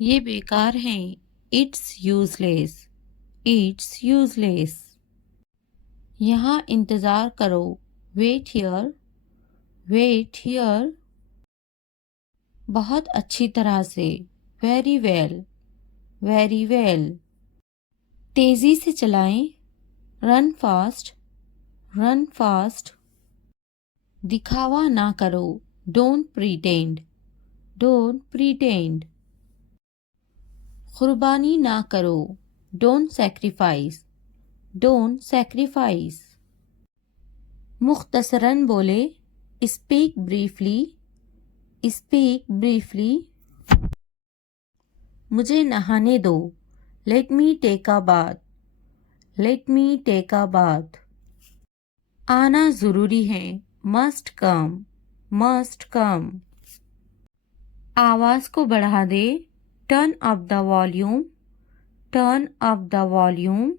ये बेकार हैं। It's useless. It's useless. यहाँ इंतज़ार करो। Wait here. Wait here. बहुत अच्छी तरह से। Very well. Very well. तेज़ी से चलाएं। Run fast. Run fast. दिखावा ना करो। Don't pretend. Don't pretend. कुर्बानी ना करो। Don't sacrifice. Don't sacrifice. मुख्तसरन बोले। Speak briefly. Speak briefly. मुझे नहाने दो। Let me take a bath. Let me take a bath. आना ज़रूरी है। Must come. Must come. आवाज़ को बढ़ा दे। Turn up the volume. Turn up the volume.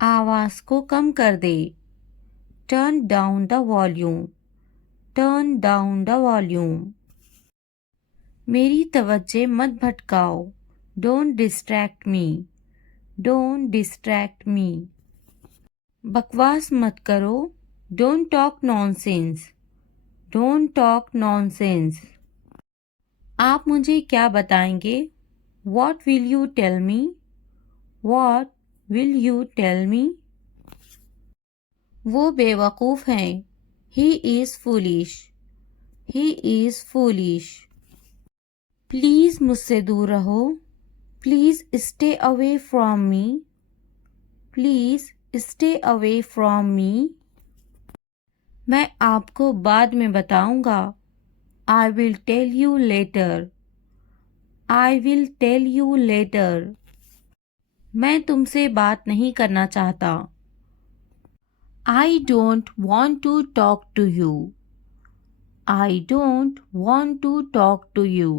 आवाज़ को कम कर दे। Turn down the volume. Turn down the volume. मेरी तवज्जो मत भटकाओ। Don't distract me. Don't distract me. बकवास मत करो। Don't talk nonsense. Don't talk nonsense. आप मुझे क्या बताएंगे? What will you tell me? What will you tell me? वो बेवकूफ़ हैं। He is foolish. He is foolish. Please मुझसे दूर रहो। Please stay away from me. Please stay away from me. मैं आपको बाद में बताऊंगा। I will tell you later. I will tell you later. मैं तुमसे बात नहीं करना चाहता। I don't want to talk to you. I don't want to talk to you.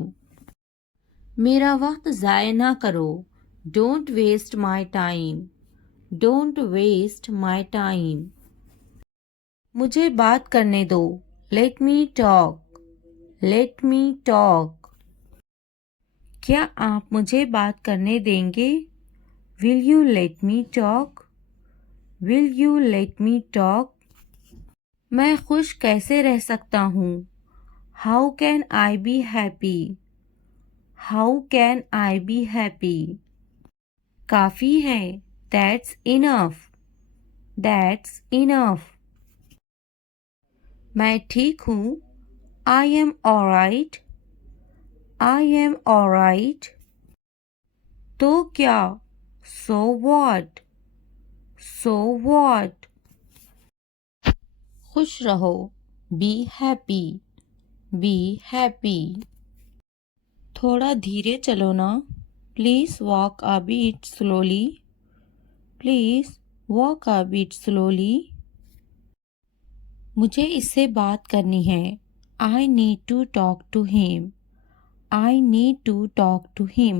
मेरा वक्त ज़ाय ना करो। Don't waste my time. Don't waste my time. मुझे बात करने दो। Let me talk. Let me talk. क्या आप मुझे बात करने देंगे? Will you let me talk? Will you let me talk? मैं खुश कैसे रह सकता हूँ? How can I be happy? How can I be happy? काफ़ी है। That's enough. That's enough. मैं ठीक हूँ। I am alright. I am alright. तो क्या? So what? So what? खुश रहो। Be happy. Be happy. थोड़ा धीरे चलो ना। Please walk a bit slowly. Please walk a bit slowly. मुझे इससे बात करनी है। I need to talk to him. I need to talk to him.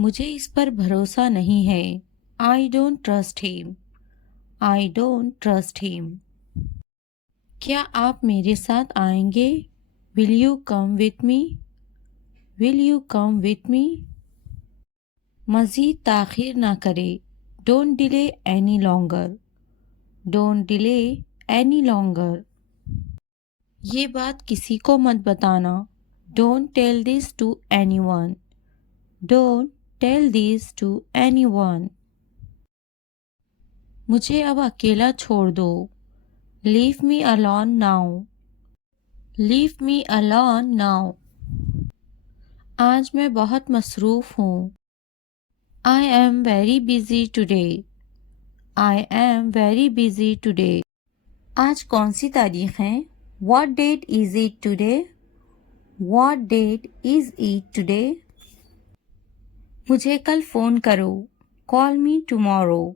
मुझे इस पर भरोसा नहीं है। I don't trust him. I don't trust him. क्या आप मेरे साथ आएंगे? Will you come with me? Will you come with me? मज़ीद ताख़ीर ना करे। Don't delay any longer. Don't delay any longer. ये बात किसी को मत बताना। Don't tell this to anyone. Don't tell this to anyone. मुझे अब अकेला छोड़ दो। Leave me alone now. Leave me alone now. आज मैं बहुत मसरूफ़ हूँ। I am very busy today. I am very busy today. आज कौन सी तारीख है? What date is it today? What date is it today? मुझे कल फ़ोन करो। Call me tomorrow.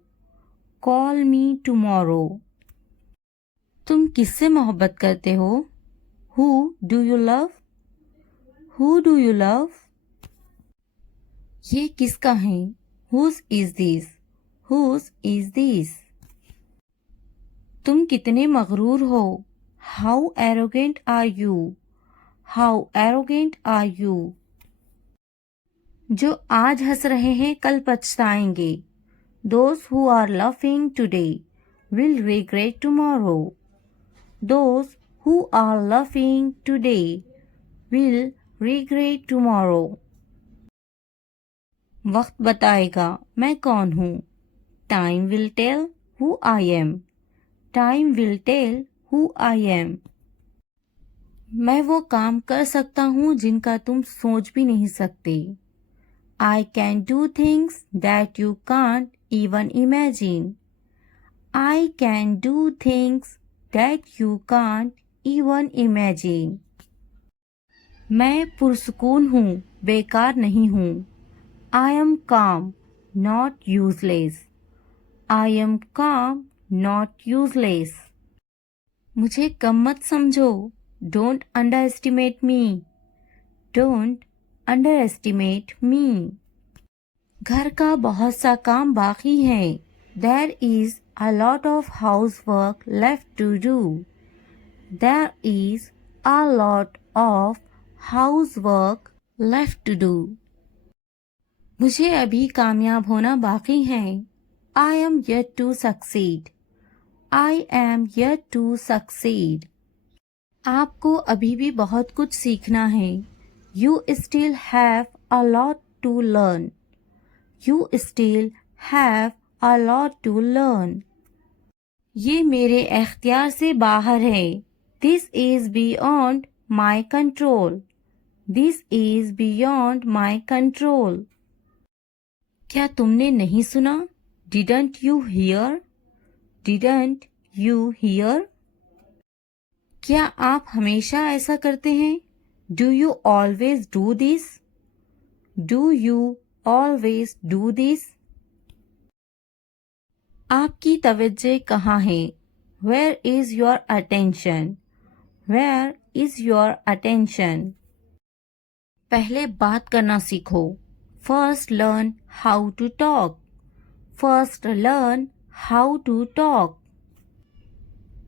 Call me tomorrow. तुम किससे मोहब्बत करते हो? Who do you love? Who do you love? ये किसका है? Whose is this? Whose is this? तुम कितने मगरूर हो? How arrogant are you? How arrogant are you. जो आज हंस रहे हैं कल पछताएंगे। Those who are laughing today will regret tomorrow. Those who are laughing today will regret tomorrow. वक्त बताएगा मैं कौन हूँ। Time will tell who I am. Time will tell who I am. मैं वो काम कर सकता हूँ जिनका तुम सोच भी नहीं सकते। I can do things that you can't even imagine. I can do things that you can't even imagine. मैं पुरसुकून हूँ, बेकार नहीं हूँ। I am calm, not useless. I am calm, not useless. मुझे कम मत समझो। Don't underestimate me. Don't underestimate me. घर का बहुत सा काम बाकी है। There is a lot of housework left to do. There is a lot of housework left to do. मुझे अभी कामयाब होना बाकी है। I am yet to succeed. I am yet to succeed. आपको अभी भी बहुत कुछ सीखना है। You still have a lot to learn. You still have a lot to learn. ये मेरे इख्तियार से बाहर है। This is beyond my control. This is beyond my control. क्या तुमने नहीं सुना? Didn't you hear? Didn't you hear? क्या आप हमेशा ऐसा करते हैं? Do you always do this? Do you always do this? आपकी तवज्जो कहाँ है? Where is your attention? Where is your attention? पहले बात करना सीखो। First learn how to talk. First learn how to talk.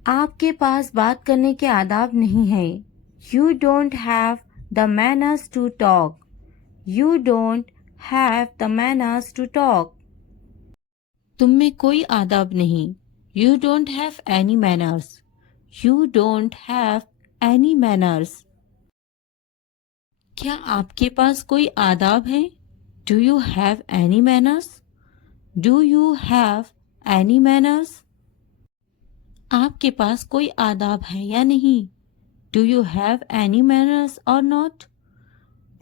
आपके पास बात करने के आदाब नहीं है। You don't have the manners to talk. You don't have the manners to talk. तुम में कोई आदाब नहीं। You don't have any manners. You don't have any manners. क्या आपके पास कोई आदाब है? Do you have any manners? Do you have any manners? आपके पास कोई आदाब है या नहीं? Do you have any manners or not?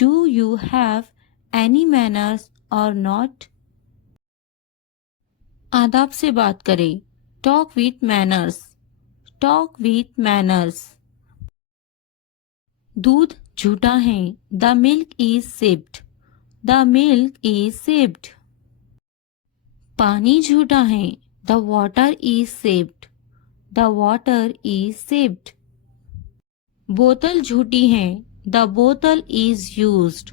Do you have any manners or not? आदाब से बात करें। Talk with manners. Talk with manners. दूध झूठा है। The milk is sipped. The milk is sipped. पानी झूठा है। The water is sipped. The water is sipped. बोतल झूठी है। The bottle is used.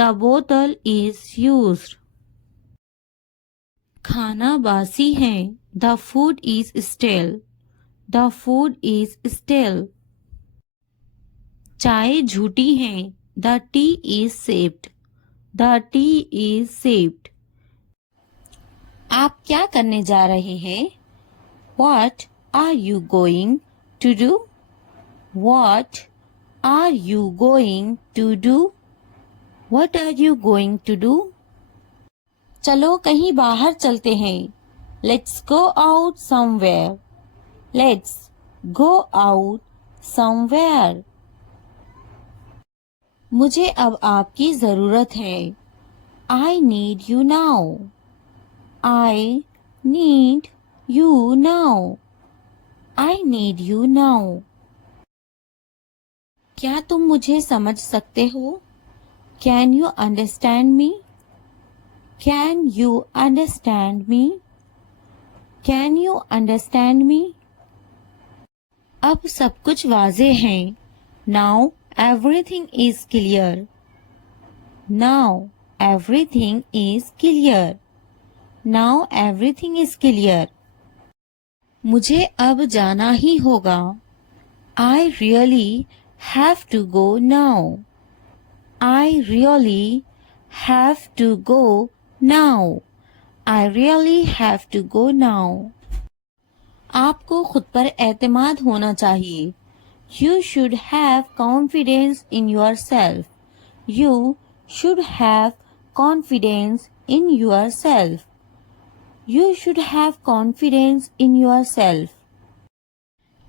The bottle is used. खाना बासी है। The food is stale. The food is stale. चाय झूठी है। The tea is sipped. The tea is sipped. आप क्या करने जा रहे हैं? What are you going to do? What are you going to do? What are you going to do? चलो कहीं बाहर चलते हैं। Let's go out somewhere. Let's go out somewhere. मुझे अब आपकी ज़रूरत है। I need you now. I need you now. I need you now. क्या तुम मुझे समझ सकते हो? Can you understand me? Can you understand me? Can you understand me? अब सब कुछ वाज़े है। Now everything is clear. Now everything is clear. Now everything is clear. मुझे अब जाना ही होगा। I really have to go now. I really have to go now. I really have to go now. आपको खुद पर एतमाद होना चाहिए. You should have confidence in yourself. You should have confidence in yourself. You should have confidence in yourself.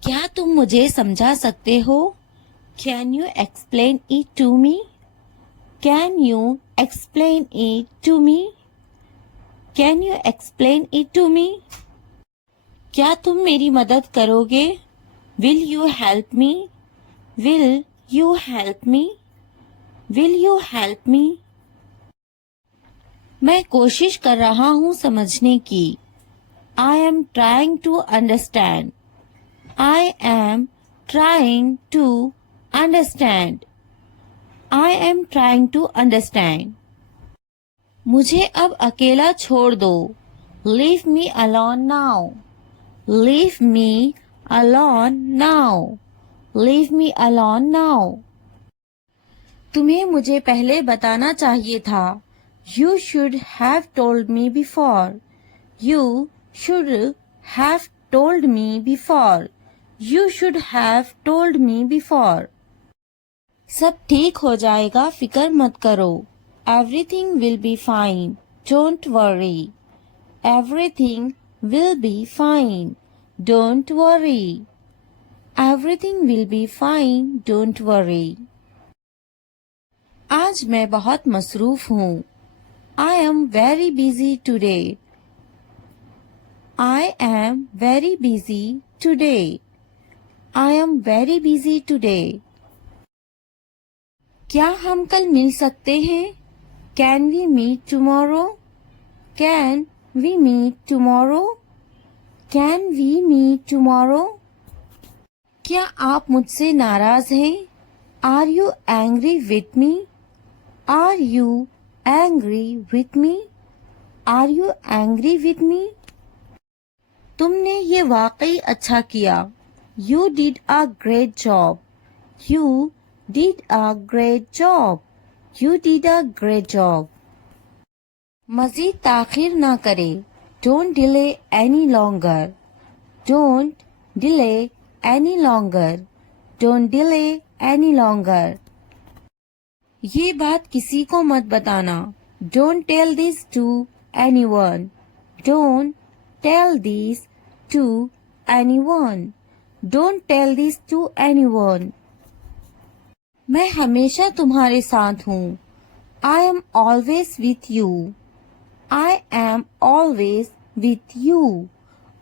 क्या तुम मुझे समझा सकते हो? Can you explain it to me? Can you explain it to me? Can you explain it to me? क्या तुम मेरी मदद करोगे? Will you help me? Will you help me? Will you help me? मैं कोशिश कर रहा हूँ समझने की. I am trying to understand. I am trying to understand. I am trying to understand. मुझे अब अकेला छोड़ दो. Leave me alone now. Leave me alone now. Leave me alone now. तुम्हें मुझे पहले बताना चाहिए था. You should have told me before. You should have told me before. You should have told me before. सब ठीक हो जाएगा, फिक्र मत करो. Everything will be fine. Don't worry. Everything will be fine. Don't worry. Everything will be fine. Don't worry. आज मैं बहुत मसरूफ हूँ. I am very busy today. I am very busy today. I am very busy today. क्या हम कल मिल सकते हैं? Can we meet tomorrow? Can we meet tomorrow? Can we meet tomorrow? क्या आप मुझसे नाराज हैं? Are you angry with me? Are you angry with me? Are you angry with me? तुमने ये वाकई अच्छा किया. You did a great job. You did a great job. You did a great job. मज़ीद ताख़ीर ना करें. Don't delay any longer. Don't delay any longer. Don't delay any longer. ये बात किसी को मत बताना. Don't tell this to anyone. Don't tell this to anyone. Don't tell this to anyone. मैं हमेशा तुम्हारे साथ हूँ. I am always with you. I am always with you.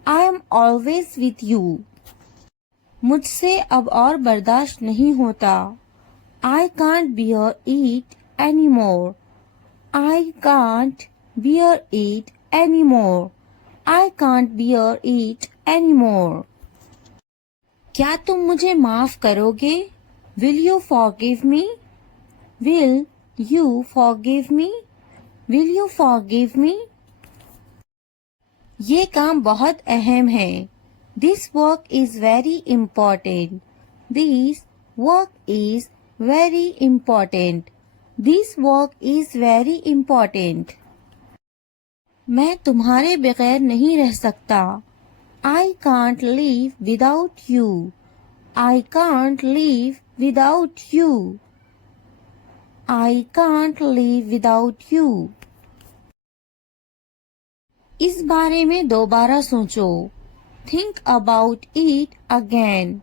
I am always with you. मुझसे अब और बर्दाश्त नहीं होता. I can't bear it anymore. I can't bear it anymore. I can't bear it anymore. क्या तुम मुझे माफ करोगे? Will you forgive me? Will you forgive me? Will you forgive me? ये काम बहुत अहम है. This work is very important. This work is very important. This work is very important. मैं तुम्हारे बगैर नहीं रह सकता. I can't live without you. I can't live without you. I can't live without you. इस बारे में दोबारा सोचो. Think about it again.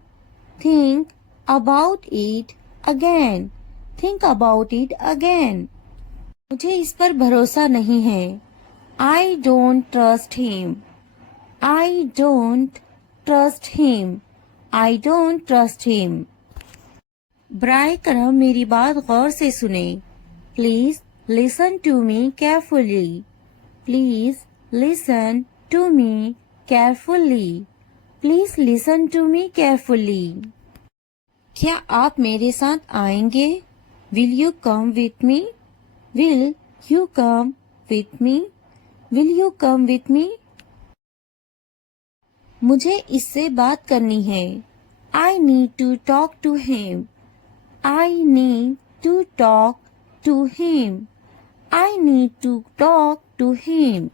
Think about it again. Think about it again. मुझे इस पर भरोसा नहीं है. I don't trust him. I don't trust him. I don't trust him. बराए करम मेरी बात गौर से सुने. Please listen to me carefully. Please listen to me carefully. Please listen to me carefully. क्या आप मेरे साथ आएंगे? Will you come with me? Will you come with me? Will you come with me? मुझे इससे बात करनी है. I need to talk to him. I need to talk to him. I need to talk to him.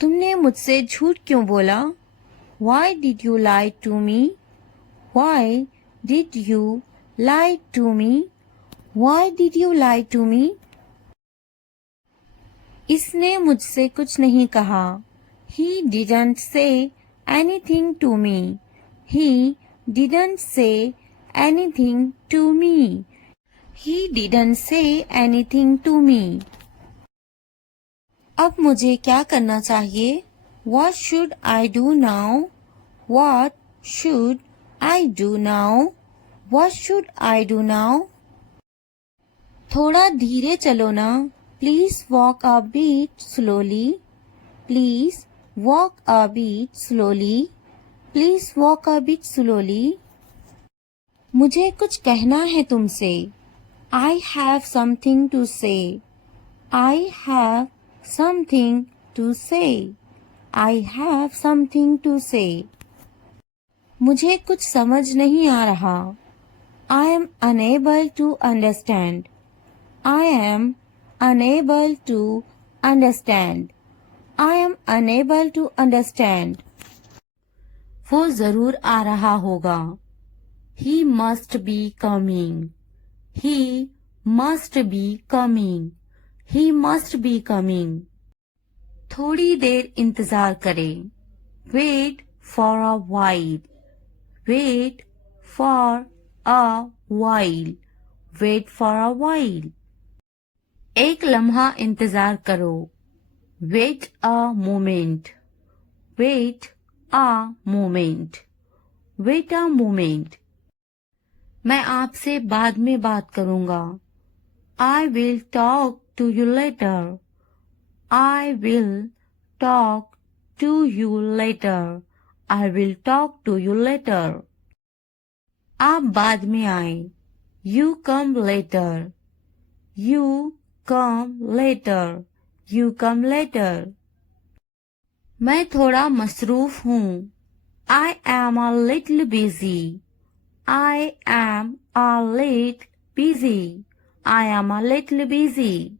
तुमने मुझसे झूठ क्यों बोला? Why did you lie to me? Why did you lie to me? Why did you lie to me? इसने मुझसे कुछ नहीं कहा. He didn't say anything to me. He didn't say anything to me. He didn't say anything to me. अब मुझे क्या करना चाहिए? What should I do now? What should I do now? What should I do now? थोड़ा धीरे चलो ना. Please walk a bit slowly. Please walk a bit slowly. Please walk a bit slowly. मुझे कुछ कहना है तुमसे. I have something to say. I have something to say. I have something to say. मुझे कुछ समझ नहीं आ रहा. I am unable to understand. I am unable to understand. I am unable to understand. वो जरूर आ रहा होगा. He must be coming. He must be coming. He must be coming. थोड़ी देर इंतजार करें. Wait for a while. Wait for a while. Wait for a while. एक लम्हा इंतजार करो. Wait a moment. Wait a moment. Wait a moment. मैं आपसे बाद में बात करूंगा. I will talk to you later. I will talk to you later. I will talk to you later. आप बाद में आए. You come later. You come later. You come later. मैं थोड़ा मसरूफ हूँ. I am a little busy. I am a little busy. I am a little busy.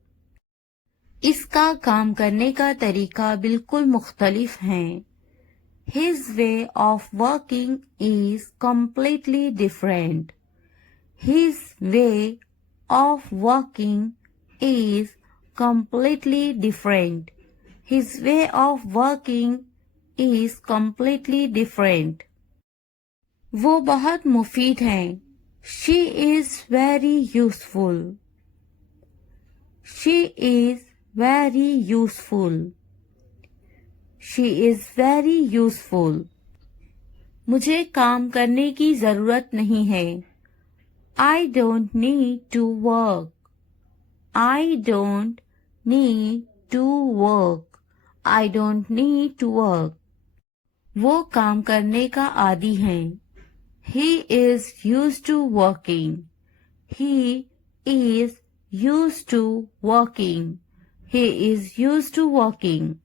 इसका काम करने का तरीका बिल्कुल मुख्तलिफ है. His way of working is completely different. His way of working is completely different. His way of working is completely different. वो बहुत मुफीद हैं. She is very useful. She is very useful. She is very useful. मुझे काम करने की जरूरत नहीं है. I don't need to work. I don't need to work. I don't need to work. वो काम करने का आदी हैं. He is used to working. He is used to working. He is used to working.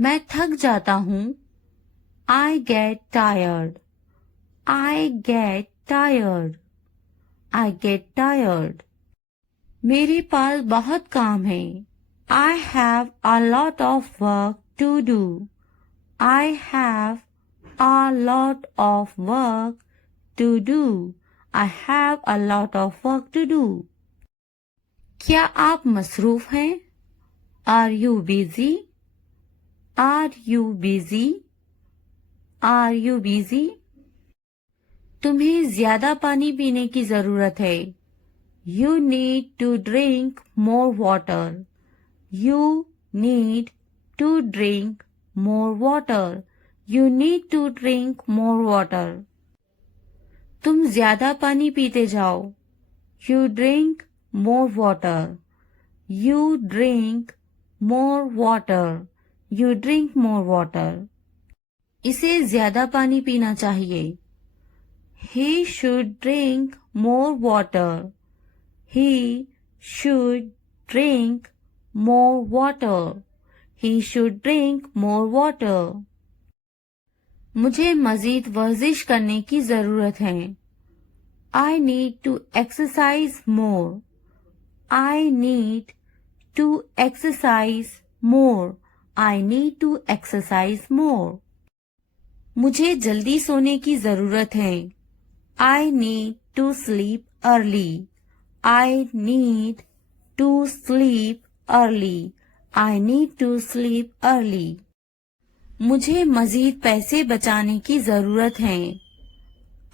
मैं थक जाता हूँ. I get tired. I get tired. I get tired. मेरे पास बहुत काम है. I have a lot of work to do. I have a lot of work to do. I have a lot of work to do. क्या आप मसरूफ हैं? Are you busy? Are you busy? Are you busy? तुम्हें ज्यादा पानी पीने की जरूरत है. You need to drink more water. You need to drink more water. You need to drink more water. तुम ज्यादा पानी पीते जाओ. You drink more water. You drink more water. You drink more water. इसे ज्यादा पानी पीना चाहिए. He should drink more water. He should drink more water. He should drink more water. मुझे मजीद वर्जिश करने की जरूरत है. I need to exercise more. I need to exercise more. I need to exercise more. मुझे जल्दी सोने की जरूरत है. I need to sleep early. I need to sleep early. I need to sleep early. मुझे मजीद पैसे बचाने की जरूरत है.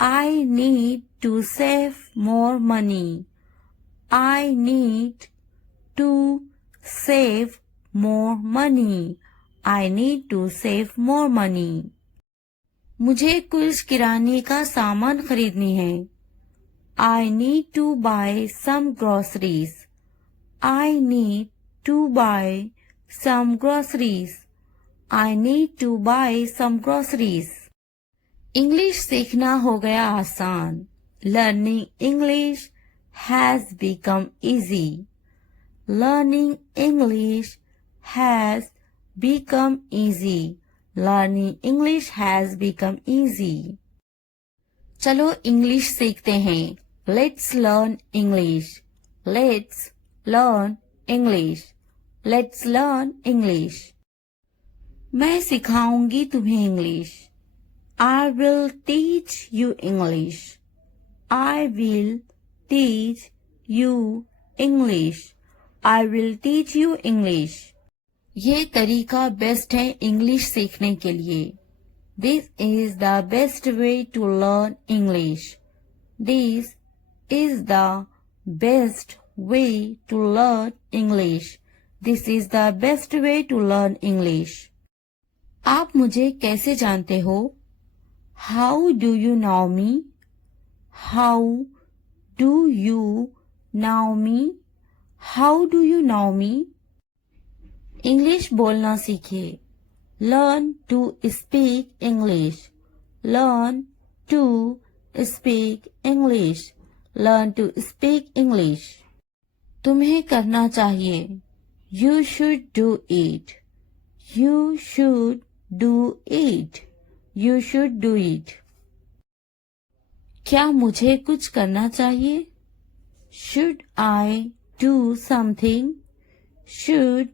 I need to save more money. I need to save more money. I need to save more money. मुझे कुछ किराने का सामान खरीदनी है. I need to buy some groceries. I need to buy some groceries. I need to buy some groceries. English सीखना हो गया आसान. Learning English has become easy. Learning English has become easy. Learning English has become easy. चलो English सीखते हैं. Let's learn English. Let's learn English. Let's learn English. मैं सिखाऊंगी तुम्हें English. I will teach you English. I will teach you English. I will teach you English. ये तरीका best है English सीखने के लिए. This is the best way to learn English. This is the best way to learn English. This is the best way to learn English. आप मुझे कैसे जानते हो? How do you know me? How do you know me? How do you know me? English बोलना सीखिए. Learn to speak English. Learn to speak English. Learn to speak English. तुम्हें करना चाहिए. You should do it. You should do it. You should do it. क्या मुझे कुछ करना चाहिए? Should I do something? Should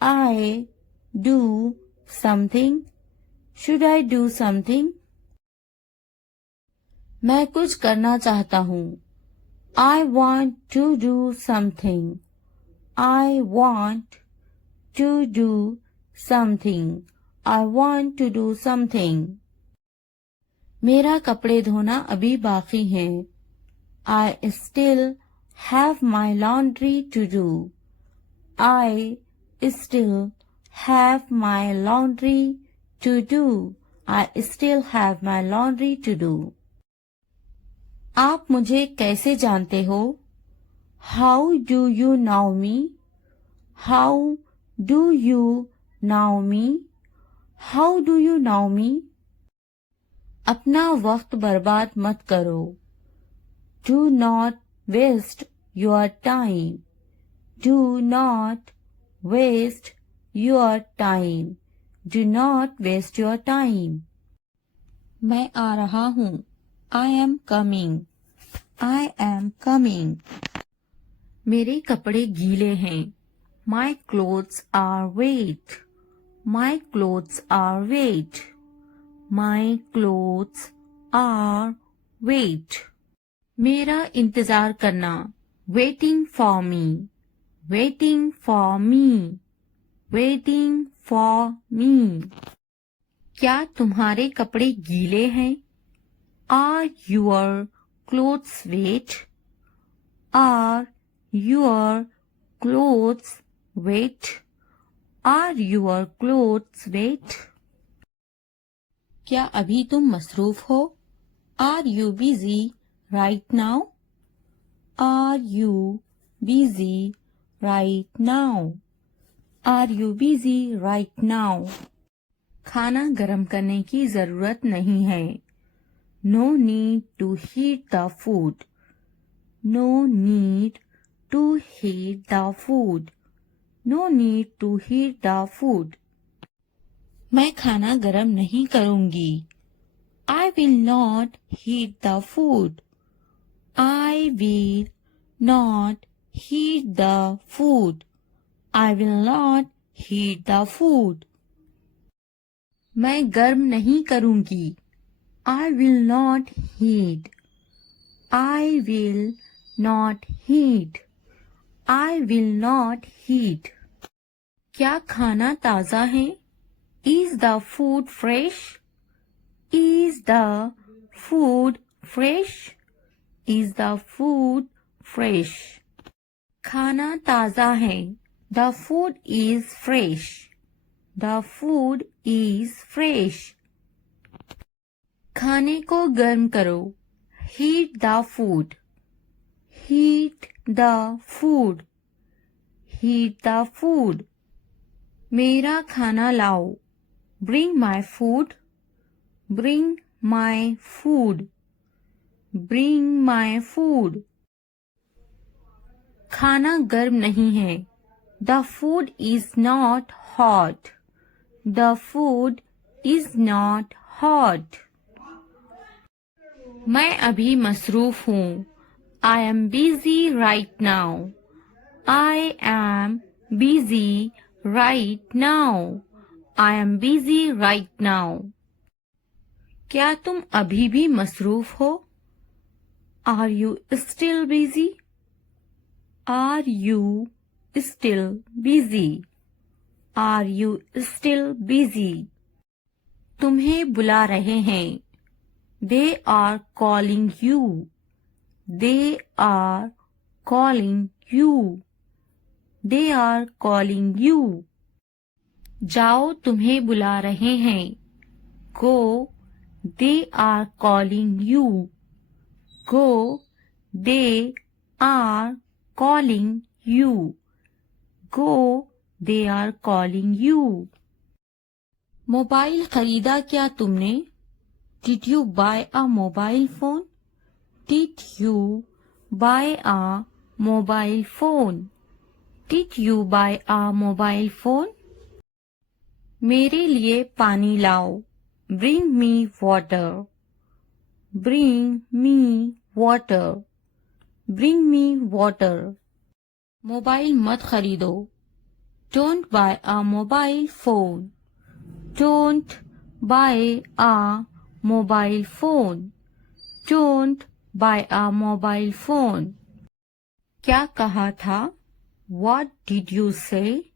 I do something? Should I do something? मैं कुछ करना चाहता हूँ. I want to do something. I want to do something. I want to do something. मेरा कपड़े धोना अभी बाकी है. I still have my laundry to do. I still have my laundry to do. I still have my laundry to do. आप मुझे कैसे जानते हो? How do you know me? How do you know me? How do you know me? अपना वक्त बर्बाद मत करो. Do not waste your time. Do not waste your time. Do not waste your time. मैं आ रहा हूँ. I am coming. I am coming. मेरे कपड़े गीले हैं. My clothes are wet. My clothes are wet. My clothes are wet. मेरा इंतजार करना. Waiting for me. Waiting for me. Waiting for me. क्या तुम्हारे कपड़े गीले हैं? Are your clothes wet? Are your clothes wet? Are your clothes wet? क्या अभी तुम मसरूफ हो? Are you busy right now? Are you busy right now? Are you busy right now? खाना गरम करने की जरूरत नहीं है. No need to heat the food. No need to heat the food. No need to heat the food. मैं खाना गरम नहीं करूंगी. I will not heat the food. I will not heat the food. I will not heat the food. मैं गर्म नहीं करूंगी. I will not heat. I will not heat. I will not heat. क्या खाना ताज़ा है? Is the food fresh? Is the food fresh? Is the food fresh? खाना ताज़ा है. The food is fresh. The food is fresh. खाने को गर्म करो. Heat the food. Heat the food. Heat the food. मेरा खाना लाओ. Bring my food. Bring my food. Bring my food. खाना गर्म नहीं है. The food is not hot. The food is not hot. मैं अभी मसरूफ हूँ. I am busy right now. I am busy right now. I am busy right now. क्या तुम अभी भी मसरूफ हो? Are you still busy? Are you still busy? Are you still busy? तुम्हें बुला रहे हैं. They are calling you. They are calling you. They are calling you. जाओ तुम्हें बुला रहे हैं. Go. They are calling you. Go. They are calling you. Go. They are calling you. Mobile खरीदा क्या तुमने? Did you buy a mobile phone? Did you buy a mobile phone? Did you buy a mobile phone? मेरे लिए पानी लाओ. Bring me water. Bring me water. Bring me water. Mobile मत खरीदो. Don't buy a mobile phone. Don't buy a mobile phone. Don't buy a mobile phone. क्या कहा था? What did you say?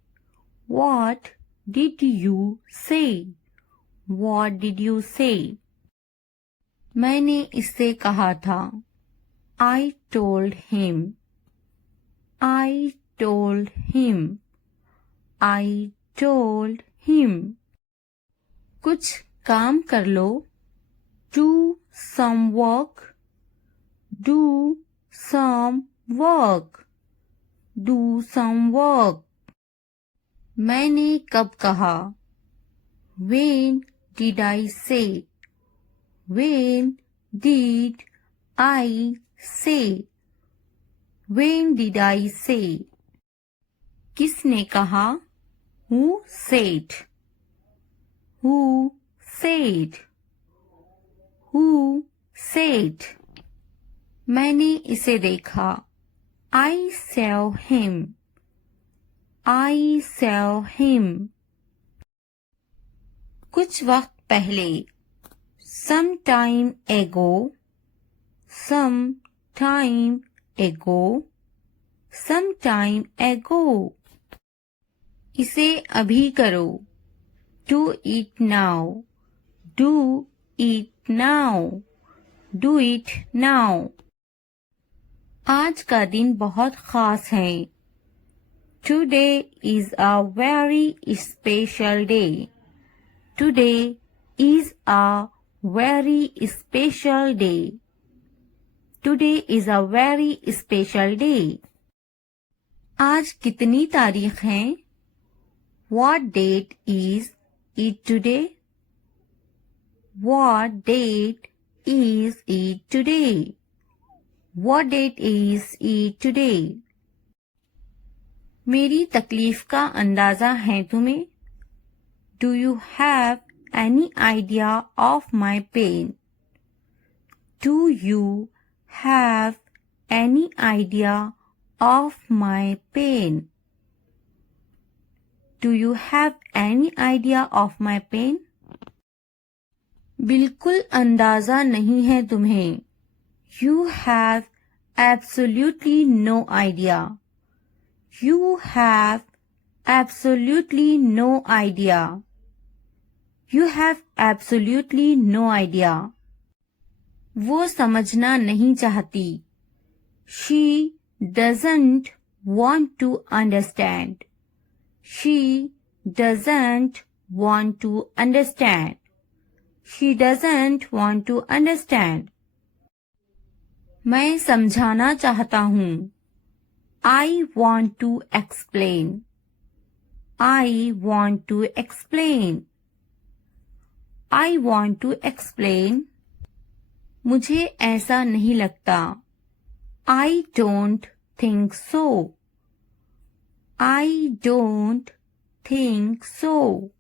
What did you say? What did you say? मैंने इससे कहा था. I told him. I told him. I told him. कुछ काम कर लो. Do some work. Do some work. Do some work. मैंने कब कहा? When did I say? When did I say? When did I say? किसने कहा? Who said? Who said? Who said? मैंने इसे देखा. I saw him. I saw him. कुछ वक्त पहले. Some time ago. Some time ago. Some time ago. इसे अभी करो. Do it now. Do it now. Do it now. आज का दिन बहुत खास है. Today is a very special day. Today is a very special day. Today is a very special day. आज कितनी तारीख है? What date is it today? What date is it today? What date is it today? मेरी तकलीफ का अंदाजा है तुम्हें? Do you have any idea of my pain? Do you have any idea of my pain? Do you have any idea of my pain? बिल्कुल अंदाजा नहीं है तुम्हें. You have absolutely no idea. You have absolutely no idea. You have absolutely no idea. वो समझना नहीं चाहती. She doesn't want to understand. She doesn't want to understand. She doesn't want to understand. मैं समझाना चाहता हूँ. I want to explain. I want to explain. I want to explain. मुझे ऐसा नहीं लगता. I don't think so. I don't think so.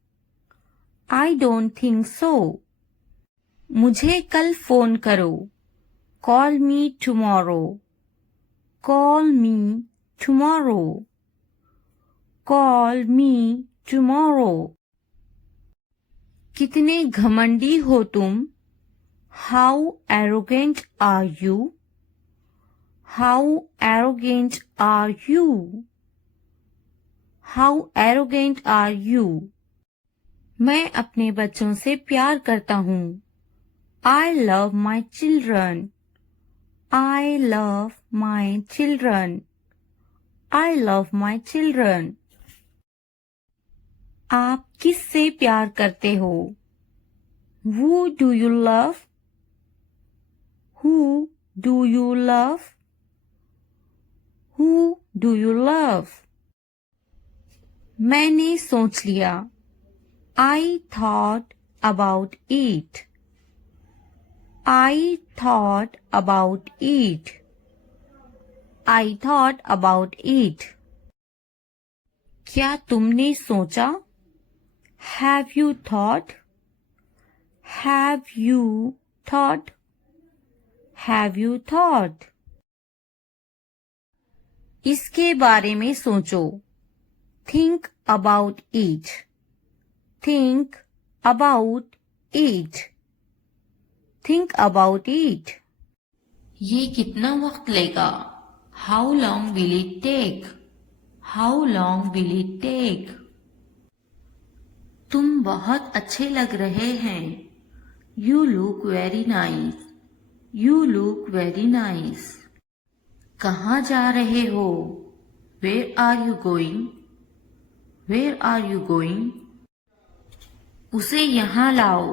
I don't think so. मुझे कल फोन करो. Call me tomorrow. Call me tomorrow. Call me tomorrow. कितने घमंडी हो तुम. How arrogant are you? How arrogant are you? How arrogant are you? मैं अपने बच्चों से प्यार करता हूँ. I love my children. I love my children. I love my children. आप किससे प्यार करते हो? Who do you love? Who do you love? Who do you love? मैंने सोच लिया. I thought about it. I thought about it. I thought about it. क्या तुमने सोचा? Have you thought? Have you thought? Have you thought? इसके बारे में सोचो. Think about it. Think about it. Think about it. ये कितना वक्त लेगा? How long will it take? How long will it take? तुम बहुत अच्छे लग रहे हैं. You look very nice. You look very nice. कहाँ जा रहे हो? Where are you going? Where are you going? उसे यहाँ लाओ.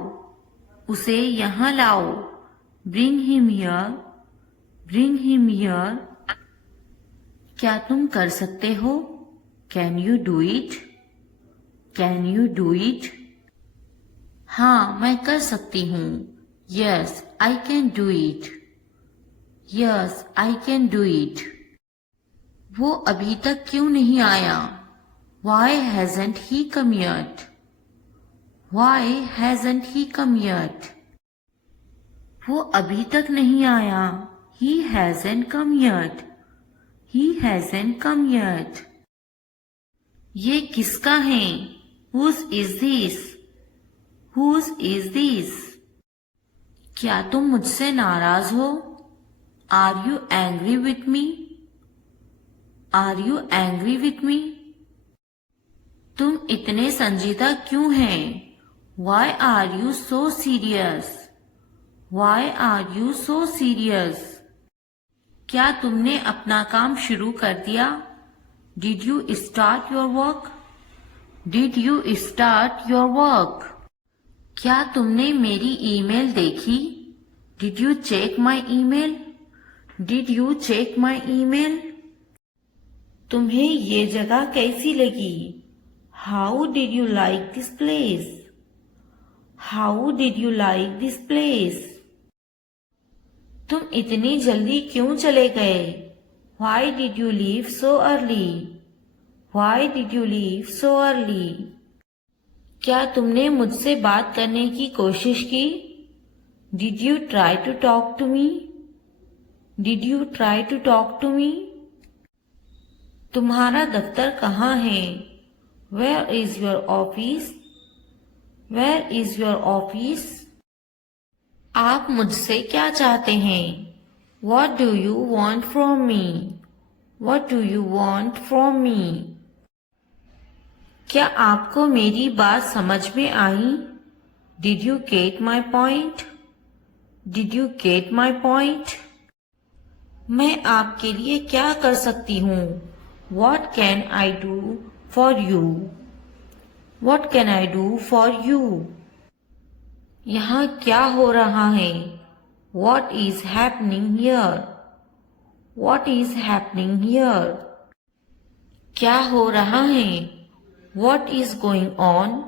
उसे यहाँ लाओ. Bring him here. Bring him here. क्या तुम कर सकते हो? Can you do it? Can you do it? हाँ, मैं कर सकती हूँ. Yes, I can do it. Yes, I can do it. वो अभी तक क्यों नहीं आया? Why hasn't he come yet? Why hasn't he come yet? वो अभी तक नहीं आया. He hasn't come yet. He hasn't come yet. ये किसका है? Whose is this? Whose is this? क्या तुम मुझसे नाराज हो? Are you angry with me? Are you angry with me? तुम इतने संजीदा क्यों हैं? Why are you so serious? Why are you so serious? क्या तुमने अपना काम शुरू कर दिया? Did you start your work? Did you start your work? क्या तुमने मेरी ईमेल देखी? Did you check my email? Did you check my email? तुम्हें ये जगह कैसी लगी? How did you like this place? How did you like this place? तुम इतनी जल्दी क्यों चले गए? Why did you leave so early? Why did you leave so early? क्या तुमने मुझसे बात करने की कोशिश की? Did you try to talk to me? Did you try to talk to me? तुम्हारा दफ्तर कहाँ है? Where is your office? Where is your office? आप मुझसे क्या चाहते हैं? What do you want from me? What do you want from me? क्या आपको मेरी बात समझ में आई? Did you get my point? Did you get my point? मैं आपके लिए क्या कर सकती हूँ? What can I do for you? What can I do for you? यहाँ क्या हो रहा है? What is happening here? What is happening here? क्या हो रहा है? What is going on?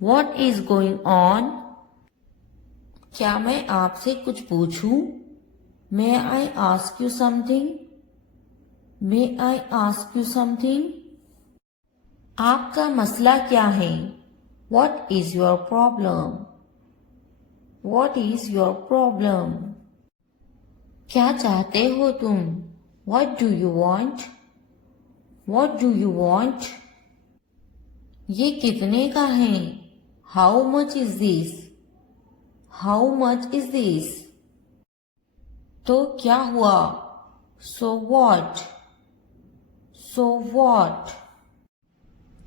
What is going on? क्या मैं आपसे कुछ पूछूं? May I ask you something? May I ask you something? आपका मसला क्या है? What is your problem? What is your problem? क्या चाहते हो तुम? What do you want? What do you want? ये कितने का है? How much is this? How much is this? तो क्या हुआ? So what? So what?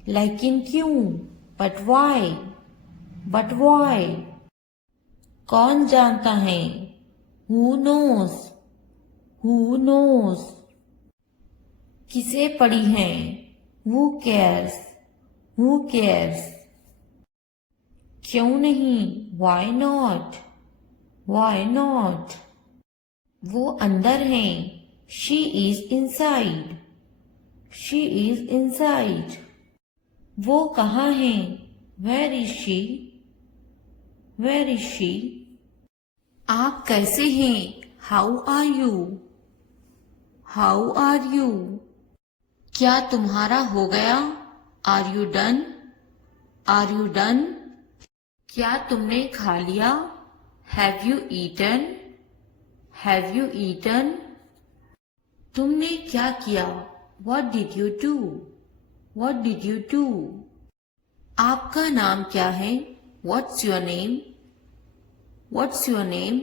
लेकिन क्यों? But why? But why? कौन जानता है? Who knows? Who knows? किसे पड़ी है? Who cares? Who cares? क्यों नहीं? Why not? Why not? वो अंदर है. She is inside. She is inside. वो कहाँ है? Where is she? Where is she? आप कैसे हैं? How are you? How are you? क्या तुम्हारा हो गया? Are you done? Are you done? क्या तुमने खा लिया? Have you eaten? Have you eaten? तुमने क्या किया? What did you do? What did you do? आपका नाम क्या है? What's your name? What's your name?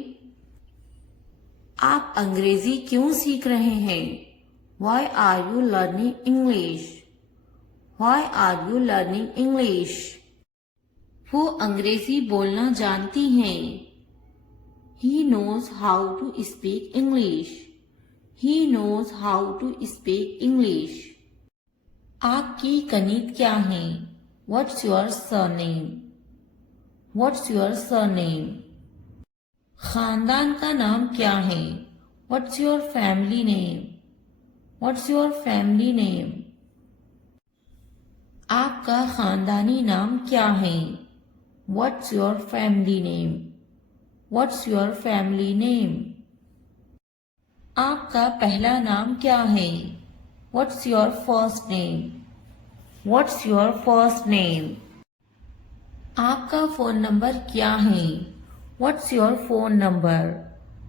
आप अंग्रेजी क्यों सीख रहे हैं? Why are you learning English? Why are you learning English? वो अंग्रेजी बोलना जानती हैं. He knows how to speak English. He knows how to speak English. आपकी कनीत क्या है? What's your surname? What's your surname? खानदान का नाम क्या है? What's your family name? What's your family name? आपका खानदानी नाम क्या है? What's your family name? What's your family name? आपका पहला नाम क्या है? What's your first name? What's your first name? आपका फोन नंबर क्या है? What's your phone number?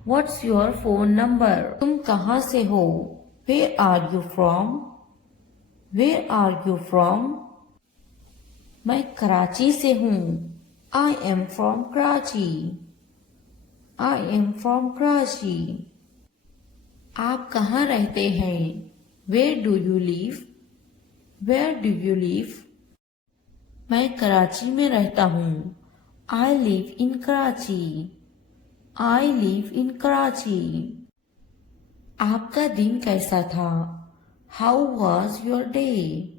What's your phone number? तुम कहाँ से हो? Where are you from? Where are you from? मैं कराची से हूँ. I am from Karachi. I am from Karachi. आप कहाँ रहते हैं? Where do you live? Where do you live? मैं कराची में रहता हूँ. I live in Karachi. I live in Karachi. आपका दिन कैसा था? How was your day?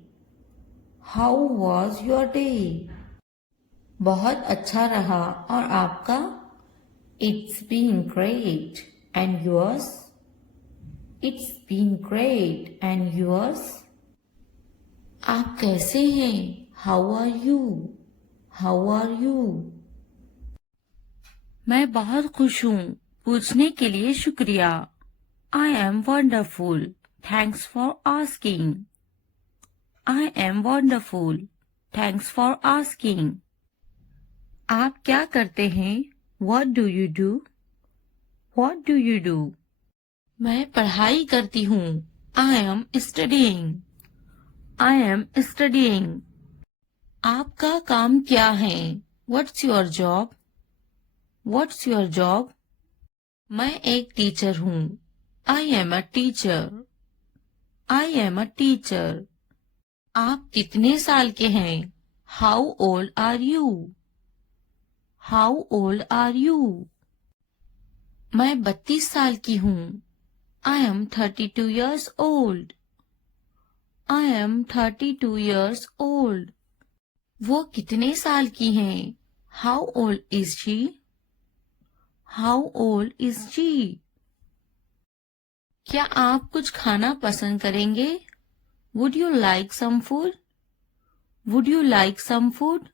How was your day? बहुत अच्छा रहा. और आपका? It's been great. And yours? It's been great. And yours? आप कैसे हैं? How are you? How are you? मैं बहुत खुश हूँ. पूछने के लिए शुक्रिया. I am wonderful. Thanks for asking. I am wonderful. Thanks for asking. आप क्या करते हैं? What do you do? What do you do? मैं पढ़ाई करती हूँ। I am studying. I am studying. आपका काम क्या है? What's your job? What's your job? मैं एक टीचर हूँ। I am a teacher. I am a teacher. आप कितने साल के हैं? How old are you? How old are you? मैं 32 साल की हूँ। I am 32 years old. I am 32 years old. वो कितने साल की हैं? How old is she? How old is she? क्या आप कुछ खाना पसंद करेंगे? Would you like some food? Would you like some food?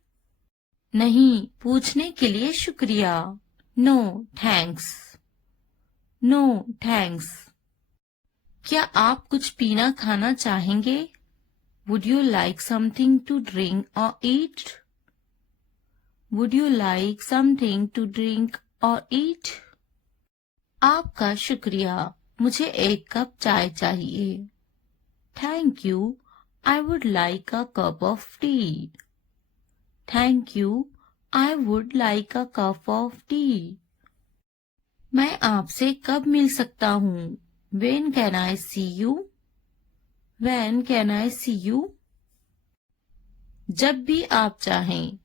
नहीं, पूछने के लिए शुक्रिया। No thanks. No thanks. क्या आप कुछ पीना खाना चाहेंगे? Would you like something to drink or eat? Would you like something to drink or eat? आपका शुक्रिया, मुझे एक कप चाय चाहिए। Thank you, I would like a cup of tea. Thank you, I would like a cup of T. मैं आपसे कब मिल सकता हूँ? When can I see you? When can I see you? जब भी आप चाहें।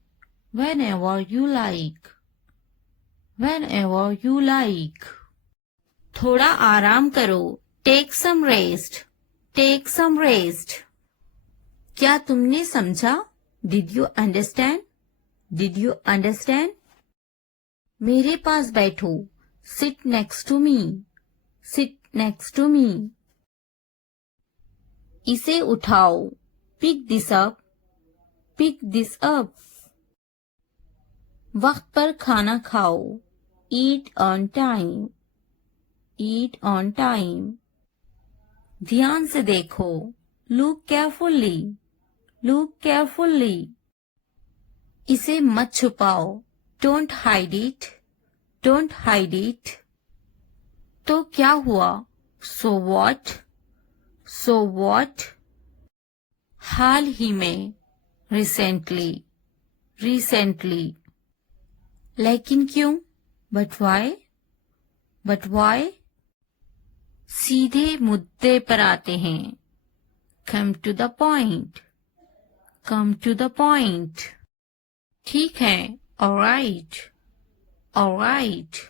Whenever you like. Whenever you like. थोड़ा आराम करो। Take some rest. Take some rest. क्या तुमने समझा? Did you understand? Did you understand? मेरे पास बैठो। Sit next to me. Sit next to me. इसे उठाओ। Pick this up. Pick this up. वक्त पर खाना खाओ। Eat on time. Eat on time. ध्यान से देखो। Look carefully. Look carefully. इसे मत छुपाओ। Don't hide it. Don't hide it. तो क्या हुआ? So what? So what? हाल ही में। Recently. Recently. लेकिन क्यों? But why? But why? सीधे मुद्दे पर आते हैं। Come to the point. Come to the point. ठीक है। Alright. Alright.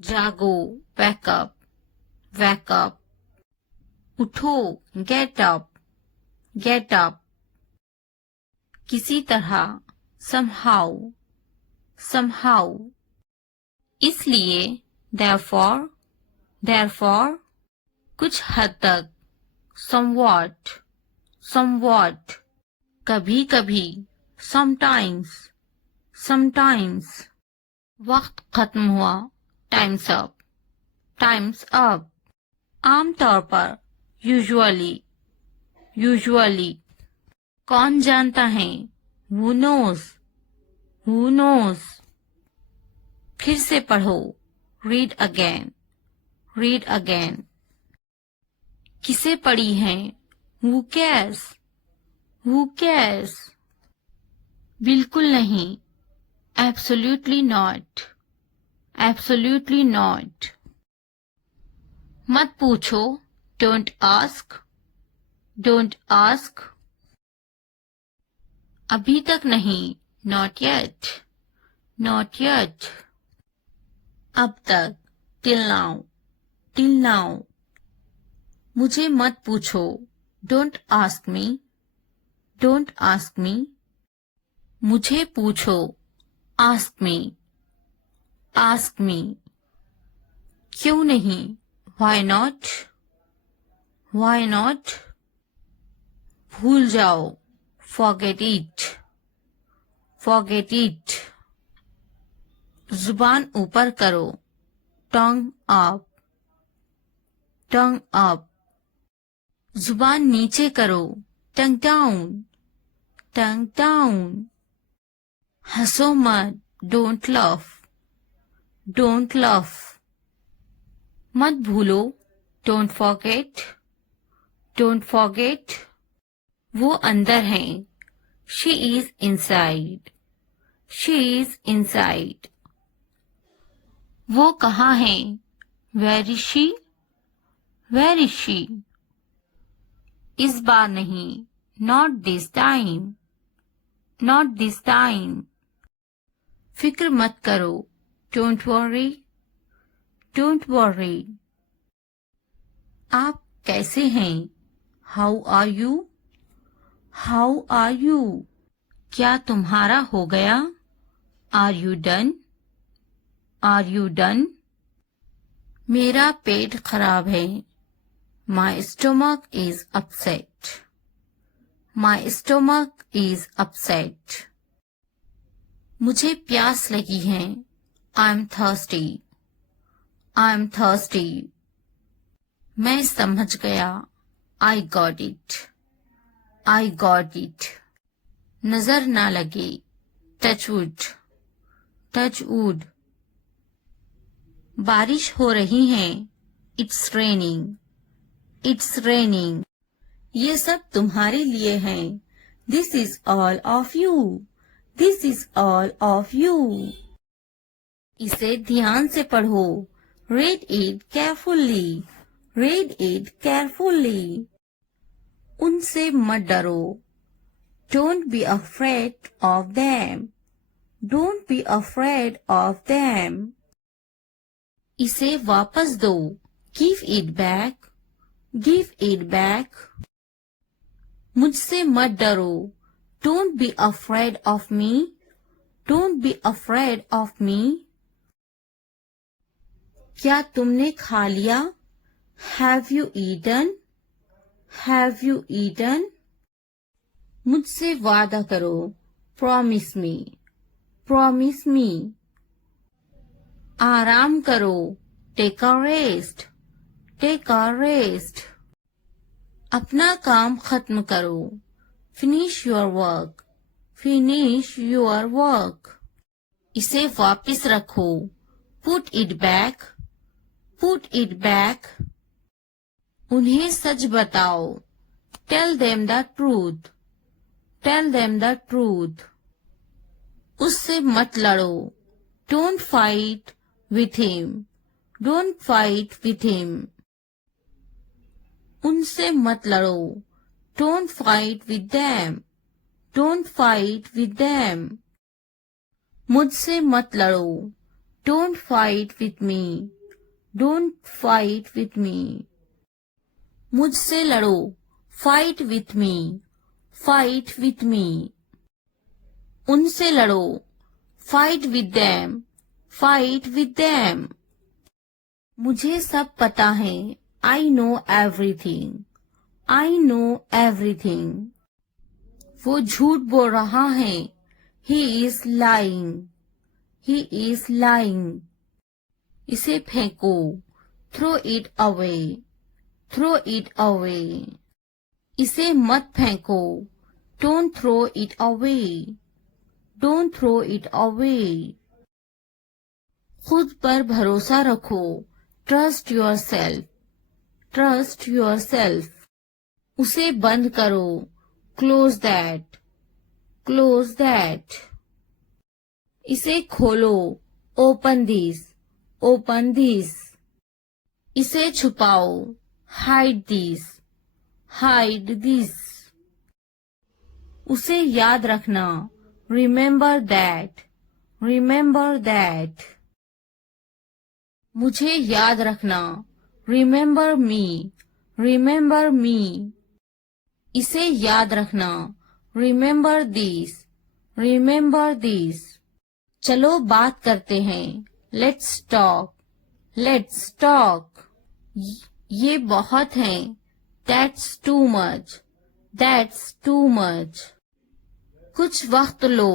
जागो। Wake up. Wake up. उठो। Get up. Get up. किसी तरह। Somehow. Somehow. इसलिए। Therefore. Therefore. कुछ हद तक। Somewhat. Somewhat. कभी कभी। Sometimes. Sometimes. वक्त खत्म हुआ। Time's up. Time's up. आमतौर पर। Usually. Usually. कौन जानता है? Who knows? Who knows? फिर से पढ़ो। Read again. Read again. किसे पढ़ी है? Who cares? Who cares? बिल्कुल नहीं। Absolutely not. Absolutely not. मत पूछो। Don't ask. Don't ask. अभी तक नहीं। Not yet. Not yet. अब तक। Till now. Till now. मुझे मत पूछो। Don't ask me. Don't ask me. मुझे पूछो। Ask me. Ask me. क्यों नहीं? Why not? Why not? भूल जाओ। Forget it. Forget it. जुबान ऊपर करो। Tongue up. Tongue up. जुबान नीचे करो। Tongue down. Tongue down. हंसो मत। Don't laugh. Don't laugh. मत भूलो। Don't forget, don't forget. वो अंदर हैं, she is inside, she is inside. वो कहाँ हैं, where is she, where is she. इस बार नहीं, not this time, not this time. फिक्र मत करो, डोंट वरी, डोंट वरी। आप कैसे हैं, how are you, how are you. क्या तुम्हारा हो गया, are you done, are you done. मेरा पेट खराब है, my stomach is upset, my stomach is upset. मुझे प्यास लगी है, I am thirsty, I am thirsty. मैं समझ गया, I got it, I got it. नजर ना लगे, टच वुड, टच वुड। बारिश हो रही है, इट्स रेनिंग, इट्स रेनिंग। ये सब तुम्हारे लिए है, this is all of you, this is all of you. इसे ध्यान से पढ़ो, read it carefully, read it carefully. उनसे मत डरो, don't be afraid of them, don't be afraid of them. इसे वापस दो, give it back, give it back. मुझसे मत डरो, don't be afraid of me, don't be afraid of me. क्या तुमने खा लिया, have you eaten, have you eaten. मुझसे वादा करो, प्रॉमिस मी, प्रॉमिस मी। आराम करो, take a rest, take a rest. अपना काम खत्म करो, finish your work, finish your work. इसे वापस रखो, put it back, put it back. उन्हें सच बताओ, tell them the truth, tell them the truth. उससे मत लड़ो, don't fight with him, don't fight with him. उनसे मत लड़ो, don't fight with them, don't fight with them. मुझसे मत लड़ो, don't fight with me, don't fight with me. मुझसे लड़ो, fight with me, fight with me. उनसे लड़ो, fight with them, fight with them. मुझे सब पता है, I know everything, I know everything. वो झूठ बोल रहा है, he is lying, he is lying. इसे फेंको, throw it away, throw it away. इसे मत फेंको, don't throw it away, don't throw it away. खुद पर भरोसा रखो, trust yourself, trust yourself. उसे बंद करो, क्लोज दैट, क्लोज दैट। इसे खोलो, ओपन दिस, ओपन दिस। इसे छुपाओ, हाइड दिस, हाइड दिस। उसे याद रखना, रिमेंबर दैट, रिमेंबर दैट। मुझे याद रखना, रिमेंबर मी, रिमेंबर मी। इसे याद रखना, रिमेंबर दिस, रिमेंबर दिस। चलो बात करते हैं, लेट्स टॉक, लेट्स टॉक। ये बहुत है, that's too much, that's too much. कुछ वक्त लो,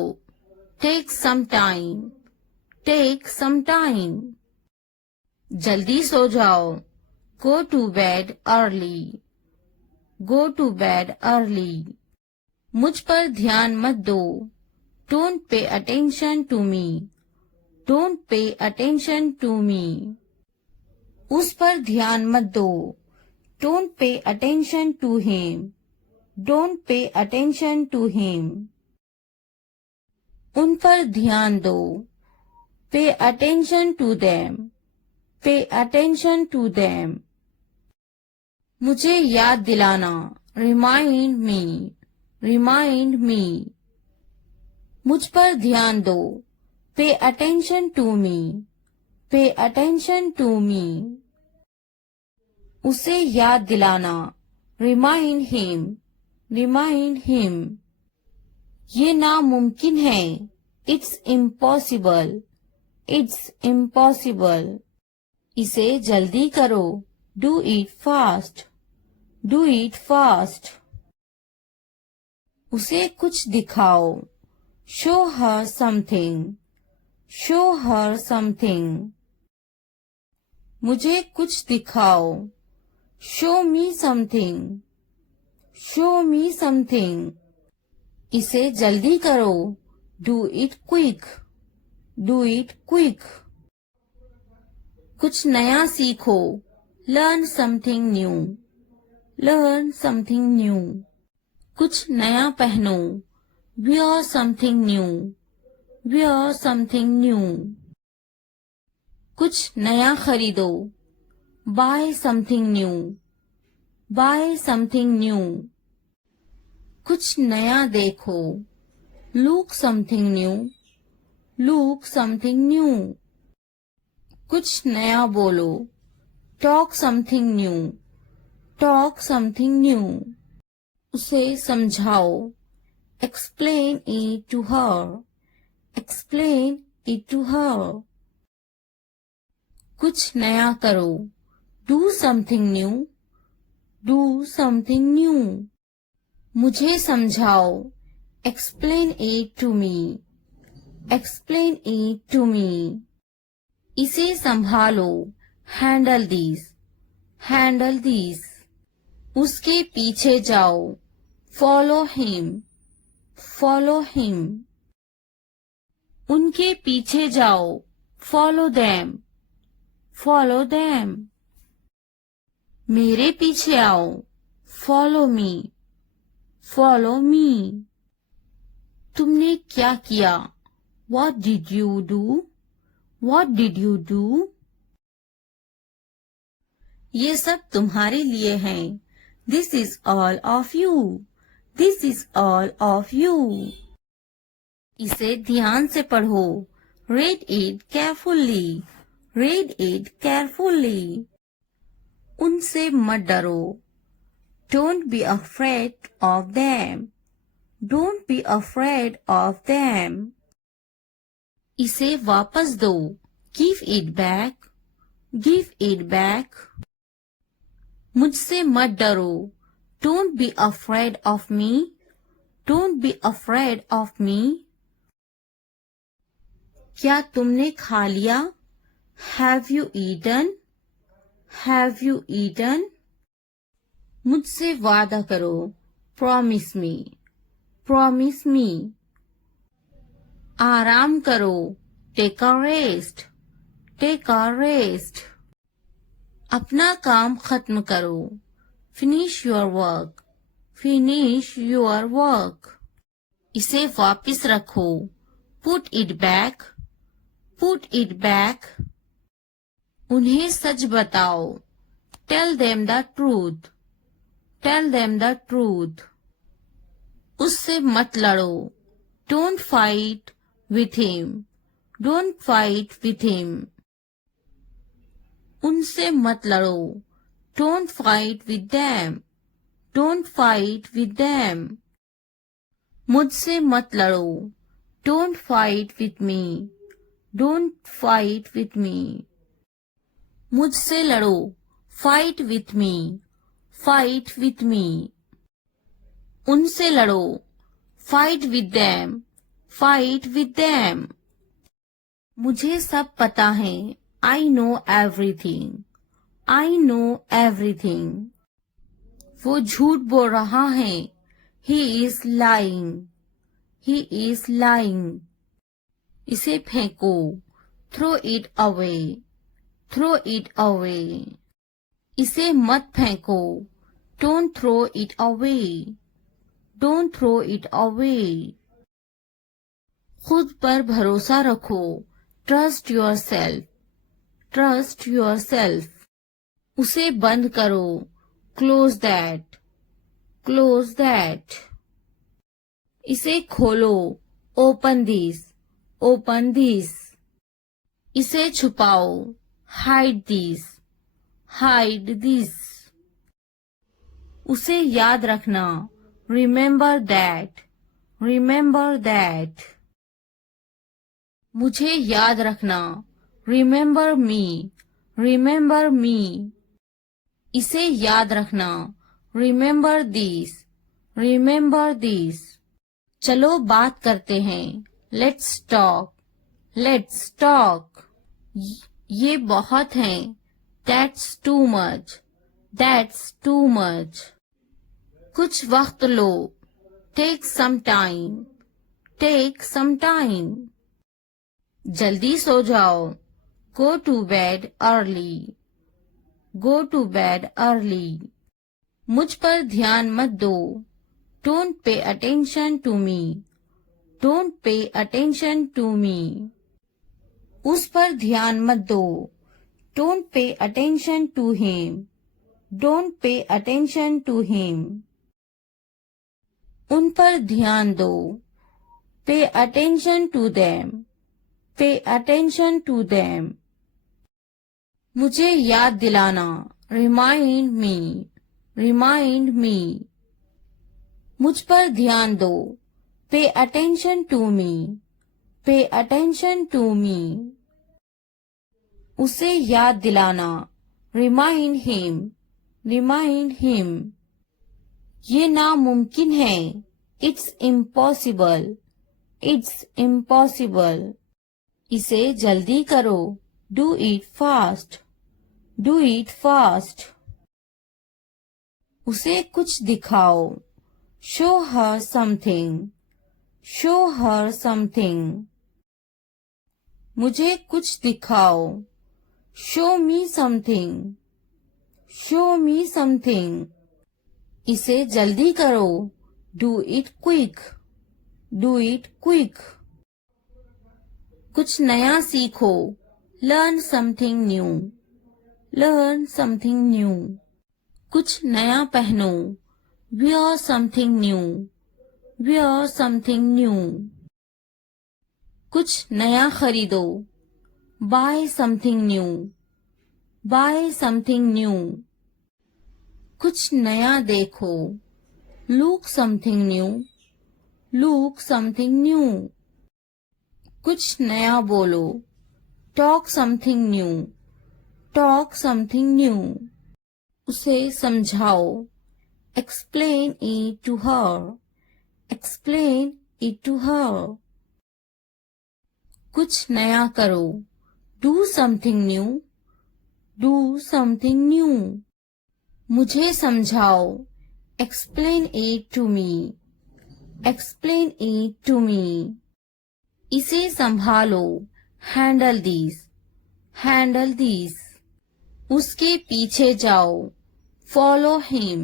take some time, take some time. जल्दी सो जाओ, go to bed early, go to bed early. मुझ पर ध्यान मत दो, don't pay attention to me, don't pay attention to me. उस पर ध्यान मत दो, Don't pay attention to him. Don't pay attention to him. उन पर ध्यान दो. Pay attention to them. Pay attention to them. मुझे याद दिलाना. Remind me. Remind me. मुझ पर ध्यान दो. Pay attention to me. Pay attention to me. उसे याद दिलाना. Remind him. Remind him. ये नामुमकिन है. It's impossible. It's impossible. इसे जल्दी करो. Do it fast. Do it fast. उसे कुछ दिखाओ. Show her something. Show her something. मुझे कुछ दिखाओ. Show me something. Show me something. इसे जल्दी करो. Do it quick. Do it quick. कुछ नया सीखो. Learn something new. Learn something new. कुछ नया पहनो. Wear something new. Wear something new. कुछ नया खरीदो. Buy something new. Buy something new. कुछ नया देखो. Look something new. Look something new. कुछ नया बोलो. Talk something new. Talk something new. उसे समझाओ. Explain it to her. Explain it to her. कुछ नया करो. Do something new. Do something new. मुझे समझाओ. Explain it to me. Explain it to me. इसे संभालो. Handle these. Handle these. उसके पीछे जाओ. Follow him. Follow him. उनके पीछे जाओ. Follow them. Follow them. मेरे पीछे आओ. Follow me. Follow me. तुमने क्या किया? What did you do? What did you do? ये सब तुम्हारे लिए हैं. This is all of you. This is all of you. इसे ध्यान से पढ़ो. Read it carefully. Read it carefully. उनसे मत डरो. Don't be afraid of them. Don't be afraid of them. इसे वापस दो. Give it back. Give it back. मुझसे मत डरो. Don't be afraid of me. Don't be afraid of me. क्या तुमने खा लिया? Have you eaten? Have you eaten? मुझसे वादा करो. Promise me. Promise me. आराम करो. Take a rest. Take a rest. अपना काम खत्म करो. Finish your work. Finish your work. इसे वापस रखो. Put it back. Put it back. उन्हें सच बताओ. Tell them the truth. Tell them the truth. उससे मत लड़ो. Don't fight with him. Don't fight with him. उनसे मत लड़ो. Don't fight with them. Don't fight with them. मुझसे मत लड़ो. Don't fight with me. Don't fight with me. मुझसे लड़ो. Fight with me. Fight with me. उनसे लड़ो. Fight with them. Fight with them. मुझे सब पता है. I know everything. I know everything. वो झूठ बोल रहा है. He is lying. He is lying. इसे फेंको. Throw it away. Throw it away. इसे मत फेंको, don't throw it away, don't throw it away. खुद पर भरोसा रखो, trust yourself, trust yourself. उसे बंद करो, क्लोज दैट, क्लोज दैट। इसे खोलो, ओपन दिस, ओपन दिस। इसे छुपाओ, हाइड दिस, हाइड दिस। उसे याद रखना, रिमेंबर दैट, रिमेंबर दैट। मुझे याद रखना, रिमेंबर मी, रिमेंबर मी। इसे याद रखना, रिमेंबर दिस, रिमेंबर दिस। चलो बात करते हैं, लेट्स टॉक, लेट्स टॉक। ये बहुत है, that's too much, that's too much. कुछ वक्त लो, take some time, take some time. जल्दी सो जाओ, go to bed early, go to bed early. मुझ पर ध्यान मत दो, don't pay attention to me, don't pay attention to me. उस पर ध्यान मत दो, don't pay attention to him, don't pay attention to him. उन पर ध्यान दो, pay attention to them, pay attention to them. मुझे याद दिलाना, रिमाइंड मी, रिमाइंड मी। मुझ पर ध्यान दो, पे अटेंशन टू मी, पे अटेंशन टू मी। उसे याद दिलाना, रिमाइंड हिम, रिमाइंड हिम। ये नामुमकिन है, इट्स इम्पॉसिबल, इट्स इम्पॉसिबल। इसे जल्दी करो, do it fast, do it fast. उसे कुछ दिखाओ, show her something, show her something. मुझे कुछ दिखाओ, show me something, show me something. इसे जल्दी करो, do it quick, do it quick. कुछ नया सीखो, learn something new, learn something new. कुछ नया पहनो, wear something new, wear something new. कुछ नया खरीदो, buy something new, buy something new. कुछ नया देखो, look something new, look something new. कुछ नया बोलो, talk something new, talk something new. उसे समझाओ, explain it to her, explain it to her. कुछ नया करो, do something new, do something new. मुझे समझाओ, explain it to me, explain it to me. इसे संभालो, हैंडल दिस, हैंडल दिस। उसके पीछे जाओ, फॉलो हिम,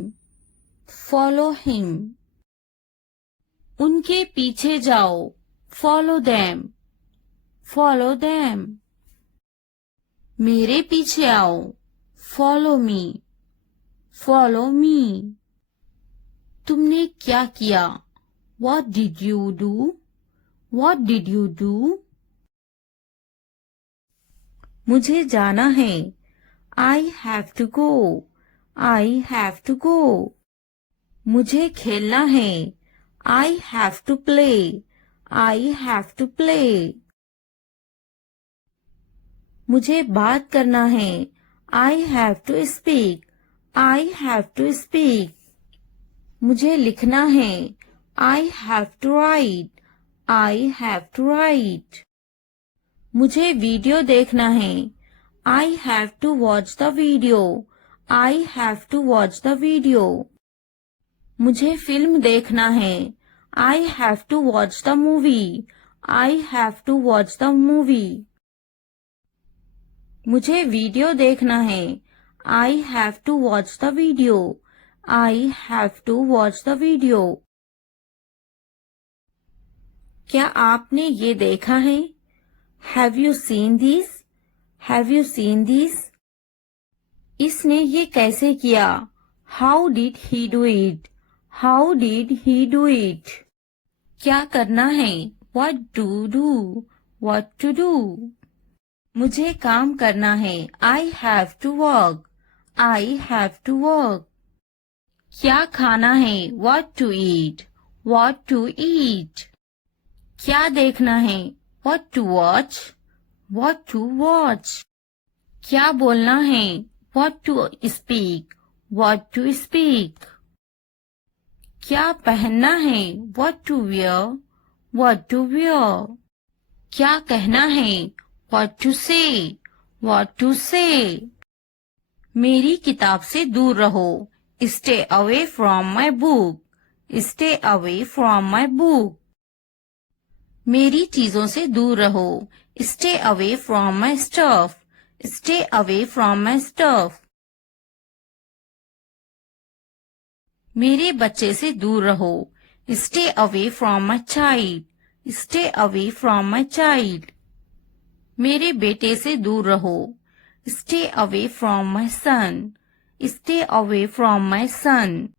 फॉलो हिम। उनके पीछे जाओ, फॉलो देम, फॉलो देम। मेरे पीछे आओ, फॉलो मी, फॉलो मी। तुमने क्या किया, what did you do, what did you do. मुझे जाना है, I have to go, I have to go. मुझे खेलना है, I have to play, I have to play. मुझे बात करना है, I have to speak, I have to speak. मुझे लिखना है, I have to write, I have to write. मुझे वीडियो देखना है, I have to watch the video, I have to watch the video. मुझे फिल्म देखना है, I have to watch the movie, I have to watch the movie. मुझे video देखना है, I have to watch the video. I have to watch the video. क्या आपने ये देखा है? Have you seen this? Have you seen this? इसने ये कैसे किया? How did he do it? How did he do it? क्या करना है? What to do? What to do? मुझे काम करना है. I have to work. I have to work. क्या खाना है? What to eat? What to eat? क्या देखना है? What to watch? What to watch? क्या बोलना है? What to speak? What to speak? क्या पहनना है? What to wear? What to wear? क्या कहना है? What to say? What to say? मेरी किताब से दूर रहो. Stay away from my book. Stay away from my book. मेरी चीजों से दूर रहो. Stay away from my stuff. Stay away from my stuff. मेरे बच्चे से दूर रहो. Stay away from my child. Stay away from my child. मेरे बेटे से दूर रहो. Stay away from my son. Stay away from my son.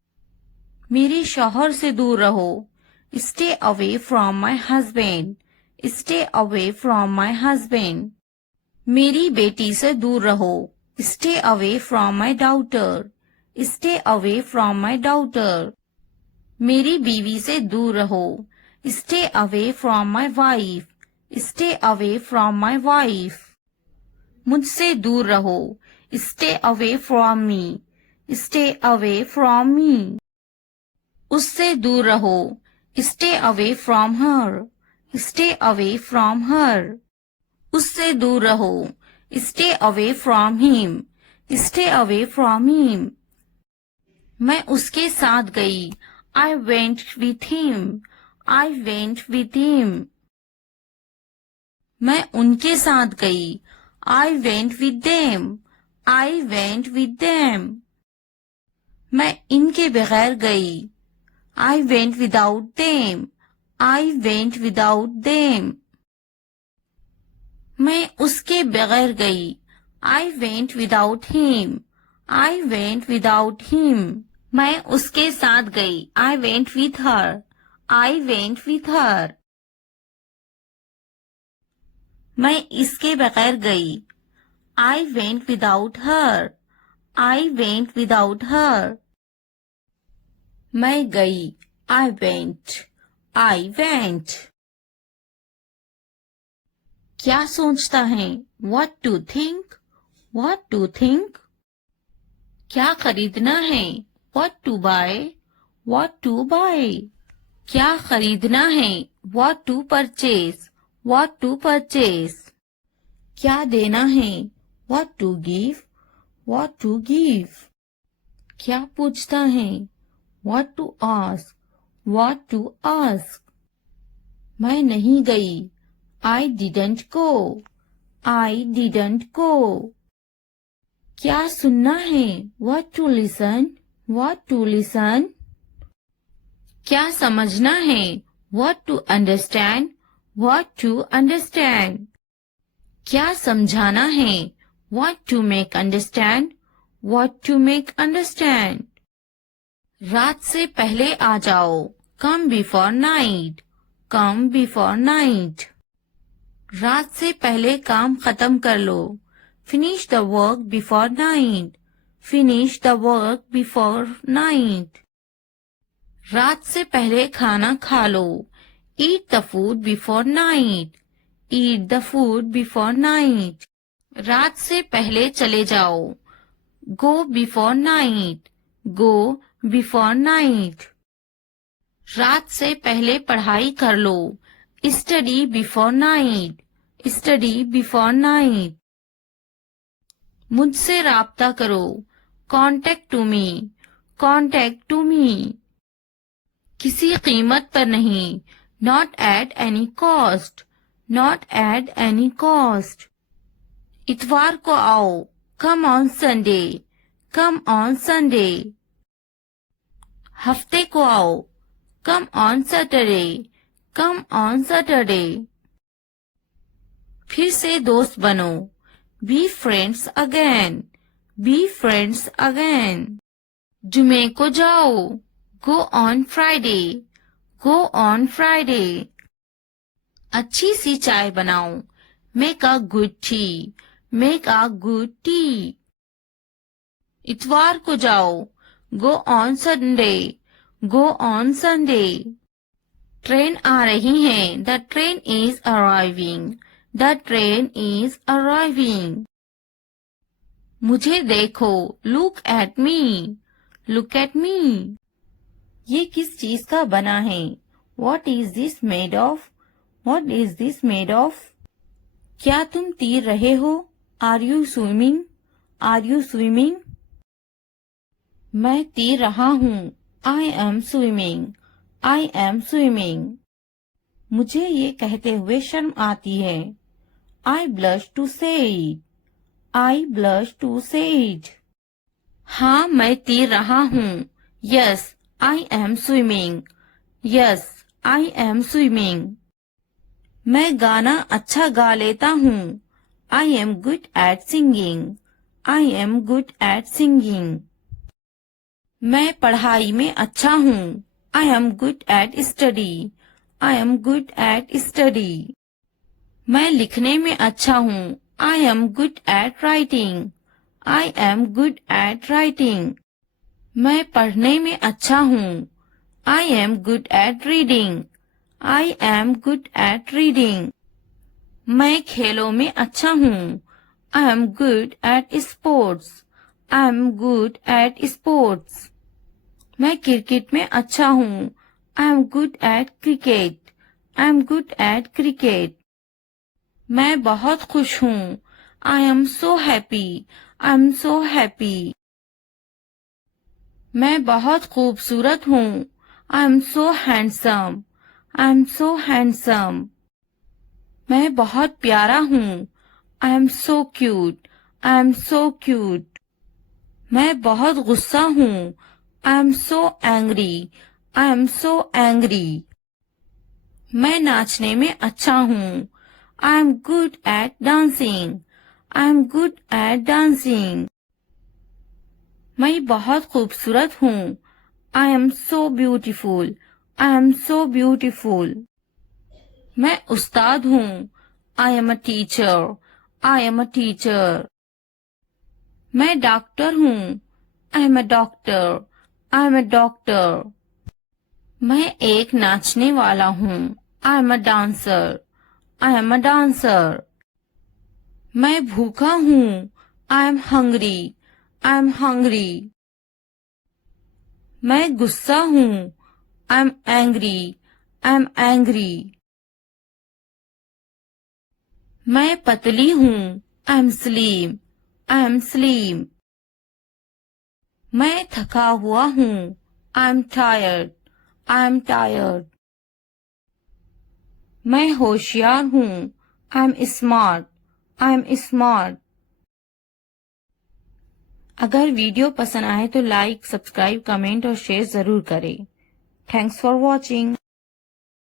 मेरे शौहर से दूर रहो. Stay away from my husband. Stay away from my husband. मेरी बेटी से दूर रहो. Stay away from my daughter. Stay away from my daughter. मेरी बीवी से दूर रहो. Stay away from my wife. Stay away from my wife. मुझसे दूर रहो. Stay away from me. Stay away from me. उससे दूर रहो. Stay away from her. Stay away from her. उससे दूर रहो. Stay away from him. Stay away from him. मैं उसके साथ गई. I went with him. I went with him. मैं उनके साथ गई. I went with them. I went with them. मैं इनके बगैर गई. I went without them. I went without them. मैं उसके बगैर गई. I went without him. I went without him. मैं उसके साथ गई. I went with her. I went with her. मैं इसके बगैर गई. I went without her. I went without her. मैं गई. I went. I went. क्या सोचता है? What to think? What to think? क्या खरीदना है? What to buy? What to buy? क्या खरीदना है? What to purchase? What to purchase? क्या देना है? What to give? What to give? क्या पूछता है? What to ask? What to ask? मैं नहीं गई. I didn't go. I didn't go. क्या सुनना है? What to listen? What to listen? क्या समझना है? What to understand? What to understand? क्या समझाना है? What to make understand? What to make understand? रात से पहले आ जाओ. Come before night. Come before night. रात से पहले काम खत्म कर लो. Finish the work before night. Finish the work before night. रात से पहले खाना खा लो. Eat the food before night. Eat the food before night. रात से पहले चले जाओ. Go before night. Go before night. रात से पहले पढ़ाई कर लो. Study before night. Study before night. मुझसे राब्ता करो. Contact to me. Contact to me. किसी कीमत पर नहीं. Not at any cost. Not at any cost. इतवार को आओ. Come on Sunday. Come on Sunday. हफ्ते को आओ, come on Saturday, come on Saturday. फिर से दोस्त बनो, be friends again, be friends again. जुमे को जाओ, go on Friday, go on Friday. अच्छी सी चाय बनाओ, make a good tea, make a good tea. इतवार को जाओ, go on Sunday, go on Sunday. Train आ रही है, the train is arriving, the train is arriving. मुझे देखो, look at me, look at me. ये किस चीज का बना है? What is this made of? What is this made of? क्या तुम तैर रहे हो? Are you swimming? Are you swimming? मैं तैर रहा हूँ। I am swimming. I am swimming. मुझे ये कहते हुए शर्म आती है। I blush to say it. I blush to say it. हाँ, मैं तैर रहा हूँ। Yes, I am swimming. Yes, I am swimming. मैं गाना अच्छा गा लेता हूँ। I am good at singing. I am good at singing. मैं पढ़ाई में अच्छा हूँ। I am good at study. I am good at study. मैं लिखने में अच्छा हूँ। I am good at writing. I am good at writing. मैं पढ़ने में अच्छा हूँ। I am good at reading. I am good at reading. मैं खेलों में अच्छा हूँ। I am good at sports. I am good at sports. मैं क्रिकेट में अच्छा हूँ। I am good at cricket. I am good at cricket. मैं बहुत खुश हूँ। I am so happy. I am so happy. मैं बहुत खूबसूरत हूँ। I am so handsome. I am so handsome. मैं बहुत प्यारा हूँ। I am so cute. I am so cute. मैं बहुत गुस्सा हूँ। I am so angry. I am so angry. मैं नाचने में अच्छा हूँ। I am good at dancing. I am good at dancing. मैं बहुत खूबसूरत हूँ। I am so beautiful. I am so beautiful. मैं उस्ताद हूँ। I am a teacher. I am a teacher. मैं डॉक्टर हूँ। I am a doctor. I am a doctor. मैं एक नाचने वाला हूँ। I am a dancer. I am a dancer. मैं भूखा हूँ। I am hungry. I am hungry. मैं गुस्सा हूँ। I am angry. I am angry. मैं पतली हूँ। I am slim. I am slim. मैं थका हुआ हूँ। I am tired. I am tired. मैं होशियार हूँ। I am smart. I am smart. अगर वीडियो पसंद आए तो लाइक, सब्सक्राइब, कमेंट और शेयर जरूर करें। Thanks for watching.